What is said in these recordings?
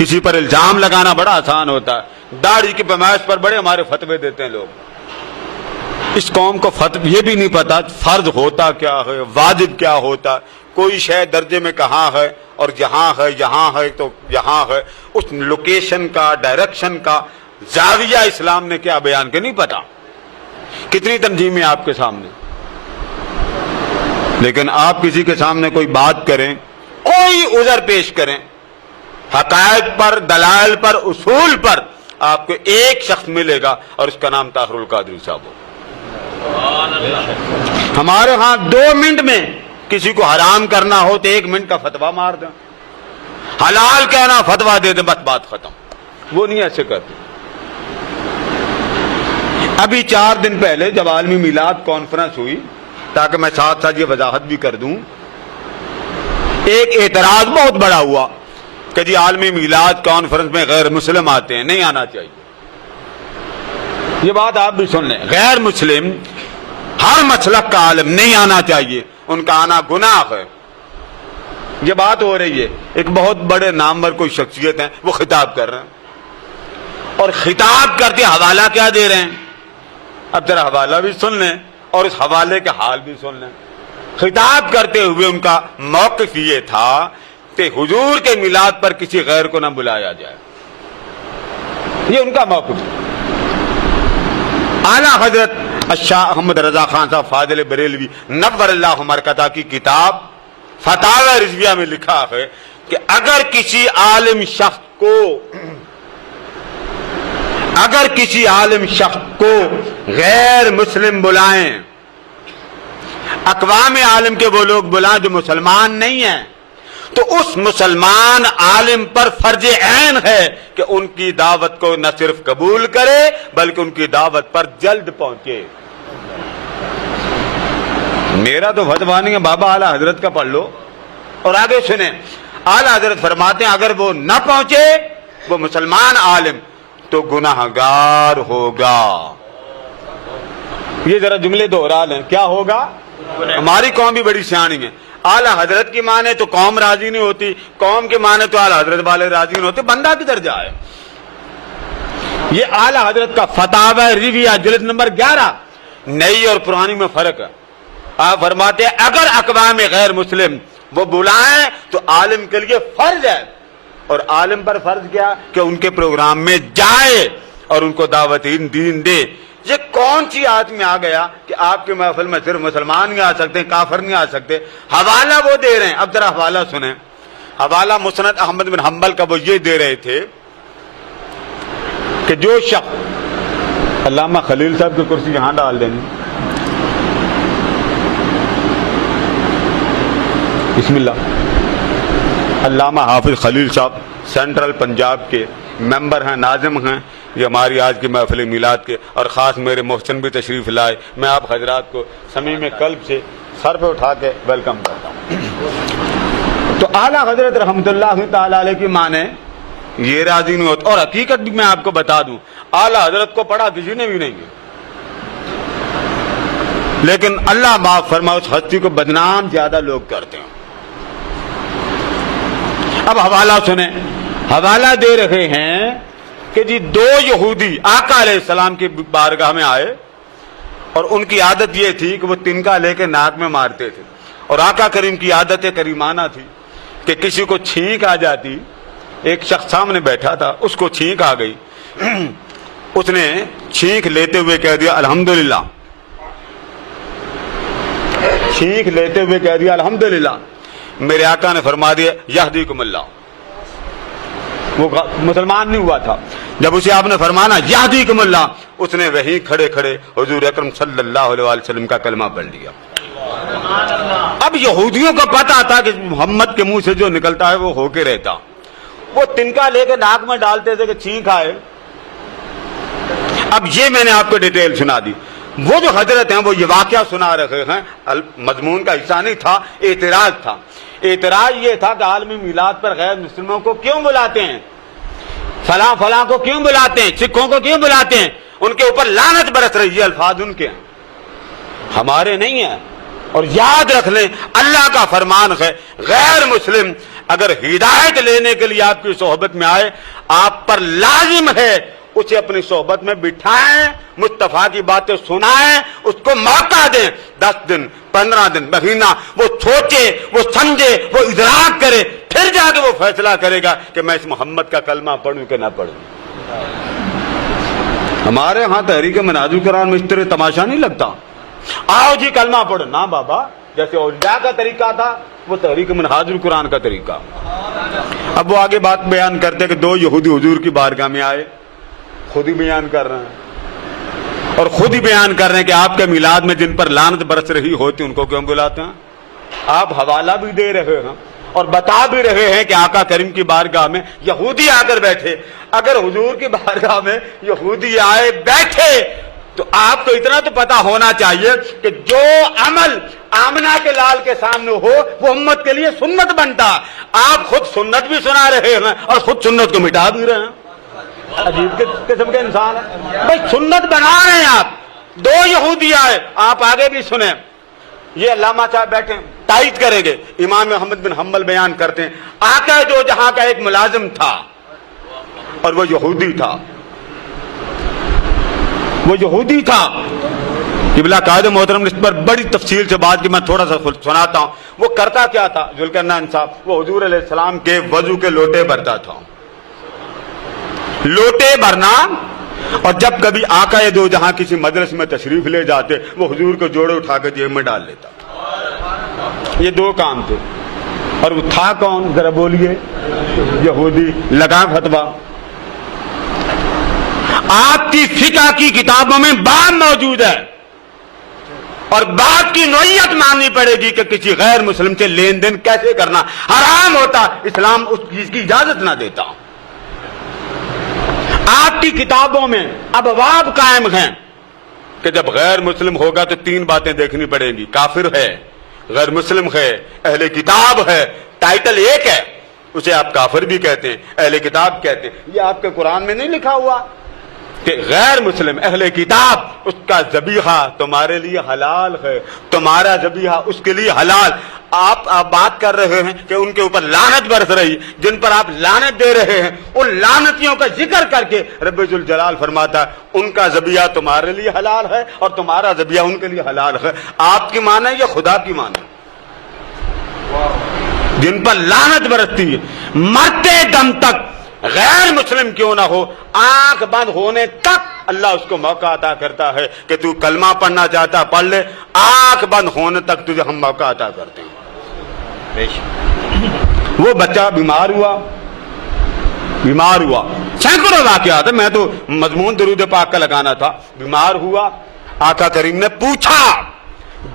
کسی پر الزام لگانا بڑا آسان ہوتا ہے، داڑھی کی پیمائش پر بڑے ہمارے فتوے دیتے ہیں لوگ۔ اس قوم کو یہ بھی نہیں پتا فرض ہوتا کیا ہے، واجب کیا ہوتا ہے، کوئی شے درجے میں کہاں ہے اور یہاں ہے تو یہاں ہے، اس لوکیشن کا، ڈائریکشن کا زاویہ اسلام نے کیا بیان کیا نہیں پتا۔ کتنی تنظیمیں آپ کے سامنے، لیکن آپ کسی کے سامنے کوئی بات کریں، کوئی عذر پیش کریں، حقائق پر، دلائل پر، اصول پر، آپ کو ایک شخص ملے گا اور اس کا نام طاہر القادری صاحب ہو۔ ہمارے ہاں 2 منٹ میں کسی کو حرام کرنا ہو تو 1 منٹ کا فتویٰ مار دیں، حلال کہنا فتویٰ دے دیں، بس بات ختم۔ وہ نہیں ایسے کرتے۔ ابھی 4 دن پہلے جب عالمی میلاد کانفرنس ہوئی، تاکہ میں ساتھ ساتھ یہ وضاحت بھی کر دوں، ایک اعتراض بہت بڑا ہوا کہ جی عالمی میلاد کانفرنس میں غیر مسلم آتے ہیں، نہیں آنا چاہیے۔ یہ بات آپ بھی سن لیں، غیر مسلم ہر مسلک کا عالم نہیں آنا چاہیے، ان کا آنا گناہ ہے۔ یہ بات ہو رہی ہے، ایک بہت بڑے نامور کوئی شخصیت ہیں، وہ خطاب کر رہے ہیں، اور خطاب کرتے حوالہ کیا دے رہے ہیں؟ اب ذرا حوالہ بھی سن لیں اور اس حوالے کا حال بھی سن لیں۔ خطاب کرتے ہوئے ان کا موقف یہ تھا کہ حضور کے میلاد پر کسی غیر کو نہ بلایا جائے، یہ ان کا موقف ہے۔ اعلیٰ حضرت شاہ احمد رضا خان صاحب فاضل بریلوی نور اللہ مرکزہ کی کتاب فتاوی رضویہ میں لکھا ہے کہ اگر کسی عالم شخص کو غیر مسلم بلائیں، اقوام عالم کے وہ لوگ بلائیں جو مسلمان نہیں ہیں، تو اس مسلمان عالم پر فرض عین ہے کہ ان کی دعوت کو نہ صرف قبول کرے بلکہ ان کی دعوت پر جلد پہنچے۔ میرا تو فتویٰ نہیں ہے، بابا اعلیٰ حضرت کا پڑھ لو اور آگے سنیں۔ اعلیٰ حضرت فرماتے ہیں اگر وہ نہ پہنچے وہ مسلمان عالم تو گناہگار ہوگا۔ یہ ذرا جملے دوہرا لیں، کیا ہوگا؟ ہماری قوم بھی بڑی سیانی ہے، اعلیٰ حضرت کی مانے تو قوم راضی نہیں ہوتی، قوم کے مانے تو اعلیٰ حضرت والے راضی نہیں ہوتے، بندہ کدھر جائے؟ یہ اعلیٰ حضرت کا فتاوی رضویہ جلد نمبر 11، نئی اور پرانی میں فرق ہے۔ آپ فرماتے ہیں اگر اقوام غیر مسلم وہ بلائیں تو عالم کے لیے فرض ہے، اور عالم پر فرض کیا کہ ان کے پروگرام میں جائے اور ان کو دعوت دین دے۔ یہ کون سی آیت میں آ گیا کہ آپ کے محفل میں صرف مسلمان نہیں آ سکتے، کافر نہیں آ سکتے؟ حوالہ وہ دے رہے ہیں، اب ذرا حوالہ سنیں۔ حوالہ مسند احمد بن حنبل کا وہ یہ دے رہے تھے کہ جو شخص، علامہ خلیل صاحب کی کرسی یہاں ڈال دیں، بسم اللہ۔ علامہ حافظ خلیل صاحب سینٹرل پنجاب کے ممبر ہیں، ناظم ہیں، یہ ہماری آج کی محفل میلاد کے، اور خاص میرے محسن بھی تشریف لائے۔ میں آپ حضرات کو صمیم قلب سے سر پہ اٹھا کے ویلکم کرتا ہوں۔ تو اعلیٰ حضرت رحمۃ اللہ تعالی علیہ کی مانے یہ راضی نہیں ہوتا، اور حقیقت بھی میں آپ کو بتا دوں اعلیٰ حضرت کو پڑھا کسی نے بھی نہیں ہے، لیکن اللہ معاف فرما اس ہستی کو بدنام زیادہ لوگ کرتے ہیں۔ اب حوالہ سنیں، حوالہ دے رہے ہیں کہ جی 2 یہودی آقا علیہ السلام کی بارگاہ میں آئے، اور ان کی عادت یہ تھی کہ وہ تنکا لے کے ناک میں مارتے تھے، اور آقا کریم کی عادت کریمانہ تھی کہ کسی کو چھینک آ جاتی، ایک شخص سامنے بیٹھا تھا، اس کو چھینک آ گئی، اس نے چھینک لیتے ہوئے کہہ دیا الحمدللہ، چھینک لیتے ہوئے کہہ دیا الحمدللہ۔ میرے آقا نے فرما دیا یہدیکم اللہ۔ وہ مسلمان نہیں ہوا تھا، جب اسے آپ نے فرمانا یہدیکم اللہ، اس نے وہیں کھڑے کھڑے حضور اکرم صلی اللہ علیہ وسلم کا کلمہ پڑھ لیا۔ اب یہودیوں کو پتا تھا کہ محمد کے منہ سے جو نکلتا ہے وہ ہو کے رہتا، وہ تنکا لے کے ناک میں ڈالتے تھے کہ چھینک آئے۔ اب یہ میں نے آپ کو ڈیٹیل سنا دی۔ وہ جو حضرت ہیں وہ یہ واقعہ سنا رہے ہیں، مضمون کا حصہ نہیں تھا، اعتراض تھا۔ اعتراض یہ تھا کہ عالمی میلاد پر غیر مسلموں کو کیوں بلاتے ہیں، فلاں فلاں کو کیوں بلاتے ہیں، سکھوں کو کیوں بلاتے ہیں، ان کے اوپر لعنت برس رہی ہے، الفاظ ان کے ہیں، ہمارے نہیں ہیں۔ اور یاد رکھ لیں اللہ کا فرمان ہے غیر مسلم اگر ہدایت لینے کے لیے آپ کی صحبت میں آئے آپ پر لازم ہے اسے اپنی صحبت میں بٹھائیں, مصطفیٰ کی باتیں سنائیں, اس کو موقع دیں. 10 دن 15 دن مہینہ وہ سوچے, وہ سمجھے, وہ ادراک کرے, پھر جا کے وہ فیصلہ کرے گا کہ میں اس محمد کا کلمہ پڑھوں کہ نہ پڑھوں. ہمارے ہاں تحریک منہاج القرآن میں اس طرح تماشا نہیں لگتا, آؤ جی کلمہ پڑھو. نہ بابا, جیسے اولیاء کا طریقہ تھا وہ تحریک منہاج القرآن کا طریقہ. اب وہ آگے بات بیان کرتے کہ 2 یہودی حضور کی بارگاہ میں آئے, خود ہی بیان کر رہے ہیں اور خود ہی بیان کر رہے ہیں کہ آپ کے میلاد میں جن پر لعنت برس رہی ہوتی ان کو کیوں بلاتے ہیں. آپ حوالہ بھی دے رہے ہیں اور بتا بھی رہے ہیں کہ آقا کریم کی بارگاہ میں یہودی آ کر بیٹھے. اگر حضور کی بارگاہ میں یہودی آئے بیٹھے تو آپ کو اتنا تو پتا ہونا چاہیے کہ جو عمل آمنہ کے لال کے سامنے ہو وہ امت کے لیے سنت بنتا. آپ خود سنت بھی سنا رہے ہیں اور خود سنت کو مٹا بھی رہے ہیں. عجیب قسم کے انسان ہے بھائی. سنت بنا رہے ہیں آپ, 2 یہودی آئے, آپ آگے بھی سنیں. یہ علامہ صاحب بیٹھے تائید کریں گے. امام احمد بن حنبل بیان کرتے ہیں آقا جو جہاں کا ایک ملازم تھا اور وہ یہودی تھا, وہ یہودی تھا. قبلہ قائد محترم اس پر بڑی تفصیل سے بات کی, میں تھوڑا سا سناتا ہوں. وہ کرتا کیا تھا ذوالقرنین صاحب, وہ حضور علیہ السلام کے وضو کے لوٹے بھرتا تھا. لوٹے بھرنا, اور جب کبھی آقا دو جہاں کسی مجلس میں تشریف لے جاتے وہ حضور کو جوڑے اٹھا کے جیب میں ڈال لیتا. یہ 2 کام تھے. اور وہ تھا کون ذرا بولیے؟ یہودی. لگا فتویٰ. آپ کی فقہ کی کتابوں میں باب موجود ہے اور بات کی نوعیت ماننی پڑے گی کہ کسی غیر مسلم سے لین دین کیسے کرنا حرام ہوتا, اسلام اس چیز کی اجازت نہ دیتا. آپ کی کتابوں میں ابواب قائم ہیں کہ جب غیر مسلم ہوگا تو 3 باتیں دیکھنی پڑیں گی. کافر ہے, غیر مسلم ہے, اہل کتاب ہے. ٹائٹل ایک ہے, اسے آپ کافر بھی کہتے ہیں, اہل کتاب کہتے ہیں. یہ آپ کے قرآن میں نہیں لکھا ہوا کہ غیر مسلم اہل کتاب اس کا ذبیحہ تمہارے لیے حلال ہے, تمہارا ذبیحہ اس کے لیے حلال. آپ بات کر رہے ہیں کہ ان کے اوپر لعنت برس رہی, جن پر آپ لعنت دے رہے ہیں ان لعنتیوں کا ذکر کر کے رب ذوالجلال فرماتا ہے ان کا ذبیحہ تمہارے لیے حلال ہے اور تمہارا ذبیحہ ان کے لیے حلال ہے. آپ کی معنی یا خدا کی معنی؟ جن پر لعنت برستی ہے مرتے دم تک غیر مسلم کیوں نہ ہو, آنکھ بند ہونے تک اللہ اس کو موقع عطا کرتا ہے کہ تو کلمہ پڑھنا چاہتا پڑھ لے. آنکھ بند ہونے تک تجھے ہم موقع عطا کرتے ہیں. وہ بچہ بیمار ہوا, سینکڑوں واقعات ہے, میں تو مضمون درود پاک کا لگانا تھا. بیمار ہوا, آقا کریم نے پوچھا,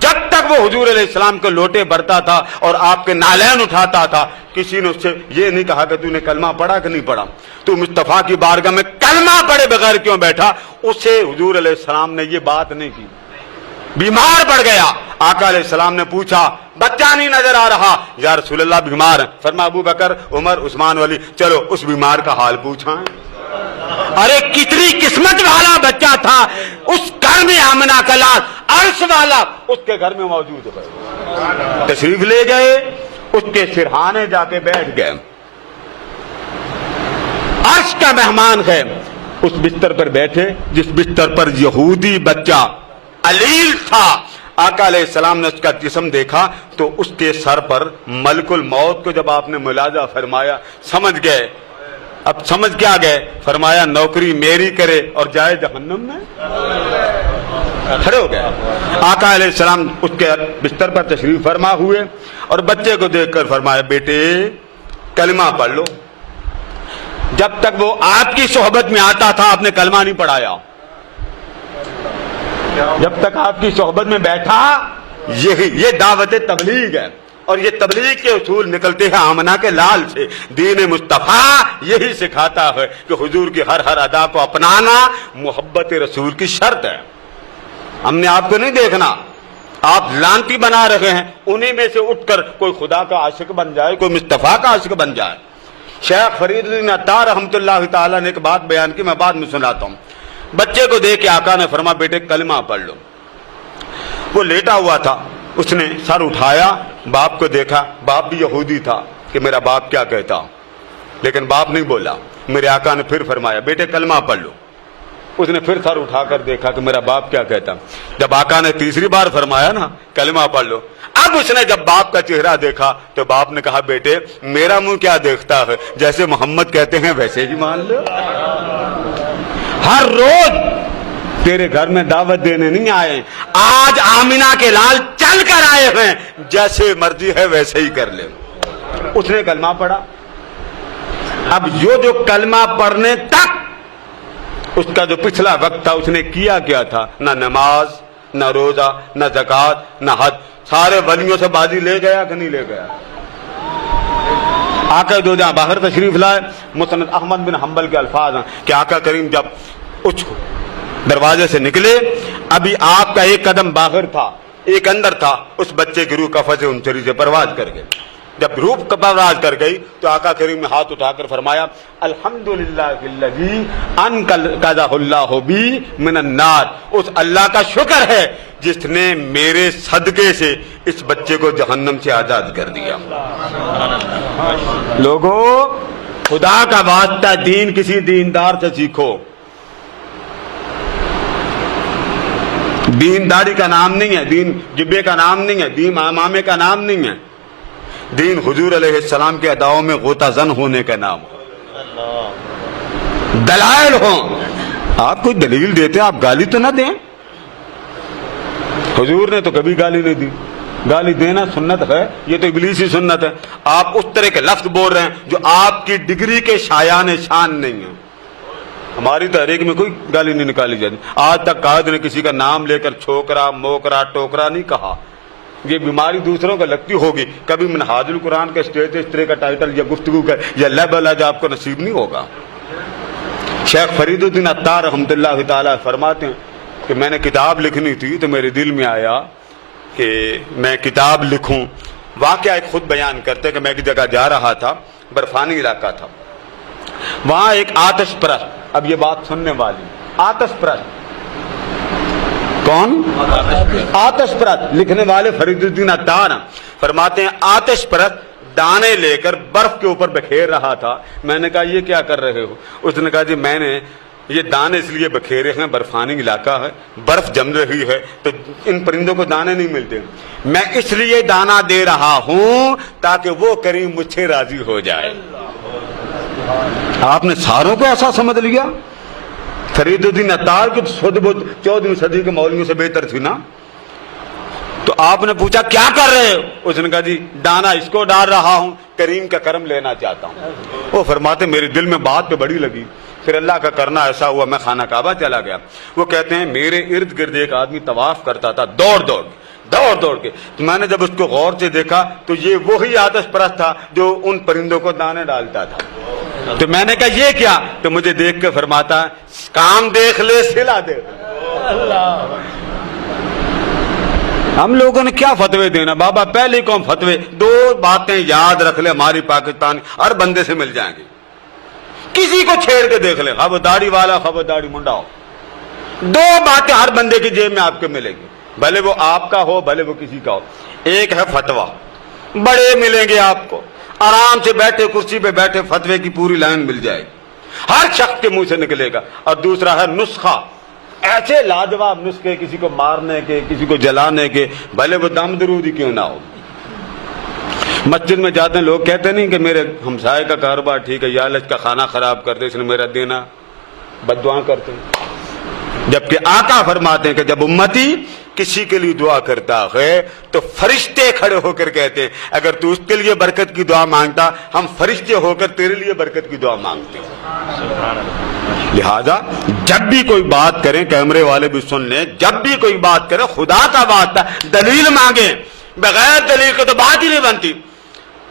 جب تک وہ حضور علیہ السلام کے لوٹے بھرتا تھا اور آپ کے نالین اٹھاتا تھا کسی نے اس سے یہ نہیں کہا کہ تو نے کلمہ پڑھا کہ نہیں پڑھا, تو مصطفیٰ کی بارگاہ میں کلمہ پڑھے بغیر کیوں بیٹھا. اسے حضور علیہ السلام نے یہ بات نہیں کی. بیمار پڑ گیا, آقا علیہ السلام نے پوچھا بچہ نہیں نظر آ رہا, یا رسول اللہ بیمار ہے. فرمایا ابو بکر عمر عثمان ولی, چلو اس بیمار کا حال پوچھائیں. ارے کتنی قسمت والا بچہ تھا, اس گھر میں آمنہ کا لال عرش والا اس کے گھر میں موجود ہے. تشریف لے گئے, اس کے سرہانے جا کے بیٹھ گئے. عرش کا مہمان ہے, اس بستر پر بیٹھے جس بستر پر یہودی بچہ علیل تھا. آقا علیہ السلام نے اس کا جسم دیکھا تو اس کے سر پر ملک الموت کو جب آپ نے ملاحظہ فرمایا سمجھ گئے. اب سمجھ کیا گئے؟ فرمایا نوکری میری کرے اور جائے جہنم میں. کھڑے ہو گئے. آقا علیہ السلام اس کے بستر پر تشریف فرما ہوئے اور بچے کو دیکھ کر فرمایا بیٹے کلمہ پڑھ لو. جب تک وہ آپ کی صحبت میں آتا تھا آپ نے کلمہ نہیں پڑھایا. جب تک آپ کی صحبت میں بیٹھا, یہ دعوت تبلیغ ہے اور یہ تبلیغ کے اصول نکلتے ہیں آمنہ کے لال سے. دین مصطفیٰ یہی سکھاتا ہے کہ حضور کی ہر ادا کو اپنانا محبت رسول کی شرط ہے. ہم نے آپ کو نہیں دیکھنا, آپ لانتی بنا رہے ہیں, انہی میں سے اٹھ کر کوئی خدا کا عاشق بن جائے, کوئی مصطفیٰ کا عاشق بن جائے. شیخ فرید الدین عطار رحمۃ اللہ تعالیٰ نے ایک بات بیان کی, میں بعد میں سناتا ہوں. بچے کو دیکھ کے آقا نے فرمایا بیٹے کلمہ پڑھ لو. وہ لیٹا ہوا تھا, اس نے سر اٹھایا, باپ کو دیکھا, باپ بھی یہودی تھا کہ میرا باپ کیا کہتا, لیکن باپ نہیں بولا. میرے آقا نے پھر فرمایا بیٹے کلمہ پڑھ لو. اس نے پھر سر اٹھا کر دیکھا کہ میرا باپ کیا کہتا. جب آقا نے تیسری بار فرمایا نا کلمہ پڑھ لو, اب اس نے جب باپ کا چہرہ دیکھا تو باپ نے کہا بیٹے میرا منہ کیا دیکھتا ہے, جیسے محمد کہتے ہیں ویسے ہی مان لو. ہر روز تیرے گھر میں دعوت دینے نہیں آئے, آج آمینہ کے لال چل کر آئے ہیں, جیسے مرضی ہے ویسے ہی کر لے. اس نے کلمہ پڑھا. اب جو کلمہ پڑھنے تک اس کا جو پچھلا وقت تھا اس نے کیا کیا تھا, نہ نماز, نہ روزہ, نہ زکوٰۃ, نہ حج. سارے ولیوں سے بازی لے گیا کہ نہیں لے گیا؟ آقا دو جہاں باہر تشریف لائے. مسند احمد بن حنبل کے الفاظ ہیں کہ آقا کریم جب اس دروازے سے نکلے, ابھی آپ کا ایک قدم باہر تھا ایک اندر تھا, اس بچے کی روح قفس انچری سے پرواز کر گئی. جب روح پرواز کر گئی تو آقا کریم نے ہاتھ اٹھا کر فرمایا الحمدللہ الذی انقذہ اللہ بی من النار. اس اللہ کا شکر ہے جس نے میرے صدقے سے اس بچے کو جہنم سے آزاد کر دیا. لوگوں خدا کا واسطہ دین کسی دیندار سے سیکھو. دین داڑھی کا نام نہیں ہے, دین جبے کا نام نہیں ہے, دین امامے کا نام نہیں ہے. دین حضور علیہ السلام کے اداؤں میں غوطہ زن ہونے کا نام. دلائل ہوں, آپ کوئی دلیل دیتے آپ گالی تو نہ دیں. حضور نے تو کبھی گالی نہیں دی. گالی دینا سنت ہے, یہ تو ابلیسی سنت ہے. آپ اس طرح کے لفظ بول رہے ہیں جو آپ کی ڈگری کے شایان شان نہیں ہیں. ہماری تحریک میں کوئی گالی نہیں نکالی جاتی. آج تک قائد نے کسی کا نام لے کر چھوکرا, موکرا, ٹوکرا نہیں کہا. یہ بیماری دوسروں کو لگتی ہوگی, کبھی منہاج القرآن کا اسٹیج اس طرح کا ٹائٹل یا گفتگو کا یا لیبل آج آپ کو نصیب نہیں ہوگا. شیخ فرید الدین عطار رحمۃ اللہ تعالی فرماتے ہیں کہ میں نے کتاب لکھنی تھی تو میرے دل میں آیا کہ میں کتاب لکھوں. واقعہ ایک خود بیان کرتے کہ میں ایک جگہ جا رہا تھا, برفانی علاقہ تھا, وہاں ایک آتش پرست, اب یہ بات سننے والی, آتش پرست کون؟ آتش پرست. لکھنے والے فرید الدین عطار فرماتے ہیں آتش پرست دانے لے کر برف کے اوپر بکھیر رہا تھا. میں نے کہا یہ کیا کر رہے ہو؟ اس نے کہا جی میں نے یہ دانے اس لیے بکھیرے ہیں, برفانی علاقہ ہے, برف جم رہی ہے تو ان پرندوں کو دانے نہیں ملتے, میں اس لیے دانا دے رہا ہوں تاکہ وہ کریم مجھ سے راضی ہو جائے. آپ نے ساروں کو ایسا سمجھ لیا؟ فرید الدین عطار کی 14ویں صدی کے مولویوں سے بہتر تھی نا. تو آپ نے پوچھا کیا کر رہے ہو؟ اس نے کہا جی دانا اس کو ڈال رہا ہوں, کریم کا کرم لینا چاہتا ہوں. وہ فرماتے میرے دل میں بات پہ بڑی لگی, پھر اللہ کا کرنا ایسا ہوا میں خانہ کعبہ چلا گیا. وہ کہتے ہیں میرے ارد گرد ایک آدمی طواف کرتا تھا دوڑ دوڑ کے. تو میں نے جب اس کو غور سے دیکھا تو یہ وہی آتش پرست تھا جو ان پرندوں کو دانے ڈالتا تھا. تو میں نے کہا یہ کیا؟ تو مجھے دیکھ کے فرماتا کام دیکھ لے سلا دے. ہم لوگوں نے کیا فتوے دینا بابا, پہلے کون فتوے. 2 باتیں یاد رکھ لے, ہماری پاکستان ہر بندے سے مل جائیں گی. کسی کو چھیڑ کے دیکھ لے, خب داڑھی والا خب داڑھی منڈا ہو, 2 باتیں ہر بندے کی جیب میں آپ کو ملے گی, بھلے وہ آپ کا ہو بھلے وہ کسی کا ہو. ایک ہے فتویٰ, بڑے ملیں گے آپ کو, آرام سے بیٹھے کرسی پہ بیٹھے فتوے کی پوری لائن مل جائے گی, ہر شخص کے منہ سے نکلے گا. اور دوسرا ہے نسخہ, ایسے لاجواب نسخے کسی کو مارنے کے, کسی کو جلانے کے, بھلے وہ دم درودی کیوں نہ ہو. مسجد میں جاتے ہیں لوگ کہتے نہیں کہ میرے ہمسائے کا کاروبار ٹھیک ہے, یا اللہ اس کا کھانا خراب کر دے, اس نے میرا دینا, بد دعا کرتے ہیں. جبکہ آقا فرماتے ہیں کہ جب امتی کسی کے لیے دعا کرتا ہے تو فرشتے کھڑے ہو کر کہتے ہیں اگر تو اس کے لیے برکت کی دعا مانگتا ہم فرشتے ہو کر تیرے لیے برکت کی دعا مانگتے ہیں. لہذا جب بھی کوئی بات کریں, کیمرے والے بھی سن لیں, جب بھی کوئی بات کریں خدا کا واسطہ دلیل مانگیں. بغیر دلیل کے تو بات ہی نہیں بنتی.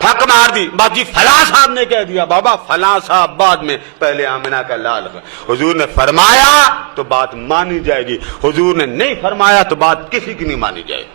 پھک مار دی بات جی فلاں صاحب نے کہہ دیا, بابا فلاں صاحب بعد میں, پہلے آمنہ کا لال ہے. حضور نے فرمایا تو بات مانی جائے گی, حضور نے نہیں فرمایا تو بات کسی کی نہیں مانی جائے گی.